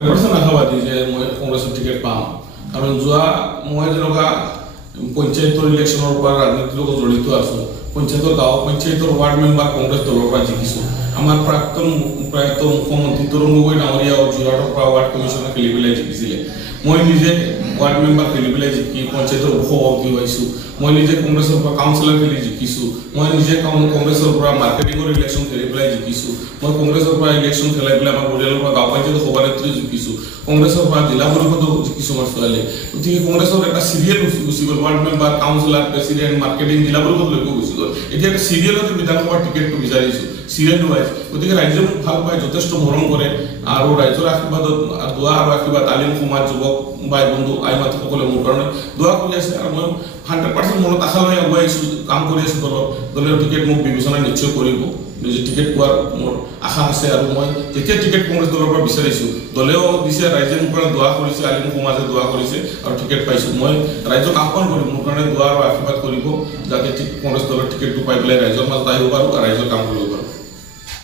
person আশাবাদী যে মই কংগ্ৰেছৰ টিকেট পাম কাৰণ যোৱা মই যেনেকুৱা পঞ্চায়তৰ ইলেকশ্যনৰ পৰা ৰাজনীতিৰ লগত জড়িত আছো পঞ্চায়তৰ গাঁও পঞ্চায়তৰ ৱাৰ্ড মেম্বাৰ কংগ্ৰেছ দলৰ পৰা জিকিছো আমাৰ প্ৰাক্তন মুখ্যমন্ত্ৰী তৰুণ গগৈ ডাঙৰীয়া যোৰহাটৰ পৰা ৱাৰ্ড কমিশ্যনে খেলি পেলাই জিকিছিলে মই নিজে ৱাৰ্ড মেম্বাৰ খেলি পেলাই জিকি পঞ্চায়তৰ সভাপতি হৈছো মই নিজে কংগ্ৰেছৰ পৰা কাউন্সিলৰ খেলি জিকিছো মই নিজে কংগ্ৰেছৰ পৰা মাৰ্কেটিঙৰ ইলেকশ্যন খেলি পেলাই জিকিছো মই কংগ্ৰেছৰ পৰা ইলেকশ্যন খেলাই পেলাই আমাৰ পৰিয়ালৰ পৰা গাঁও পঞ্চায়তৰ সভানেত্ৰী জিকিছো কংগ্ৰেছৰ পৰা জিলা পৰিষদৰ জিকিছো আমাৰ ছোৱালী গতিকে কংগ্ৰেছৰ এটা চিৰিয়েল গুচি গ'ল ৱাৰ্ড মেম্বাৰ কাউন্সিলৰ প্ৰেচিডেণ্ট মাৰ্কেটিং জিলা পৰিষদলৈকে গুচি গ'ল এতিয়া এটা চিৰিয়েলতে বিধানসভাৰ টিকেটটো বিচাৰিছো চিৰিয়েল ৱাইজ গতিকে ৰাজ্যে মোক ভাল পায় যথেষ্ট মৰম কৰে আৰু ৰাজ্যৰ আশীৰ্বাদত দোৱা আৰু আশীৰ্বাদ আলিম সমাজ যুৱক ভাই বন্ধু আই মাতৃ সকলে মোৰ কাৰণে দোৱা কৰি আছে আৰু মই 100% মনত আশা লৈ আগুৱাই আছো কাম কৰি আছো দলৰ টিকেট মোক বিবেচনা নিশ্চয় কৰিব নিজে টিকেট পোৱাৰ মোৰ আশা আছে আৰু মই যেতিয়া টিকেট কংগ্ৰেছ দলৰ পৰা বিচাৰিছো দলেও দিছে ৰাজ্যে মোৰ কাৰণে দোৱা কৰিছে আলিম সমাজে দোৱা কৰিছে আৰু টিকেট পাইছো মই ৰাজ্যক আহ্বান কৰিম মোৰ কাৰণে দোৱা আৰু আশীৰ্বাদ কৰিব যাতে কংগ্ৰেছ দলৰ টিকেটটো পাই পেলাই ৰাজ্যৰ মাজত আহিব পাৰো আৰু ৰাজ্যৰ কাম কৰিব পাৰো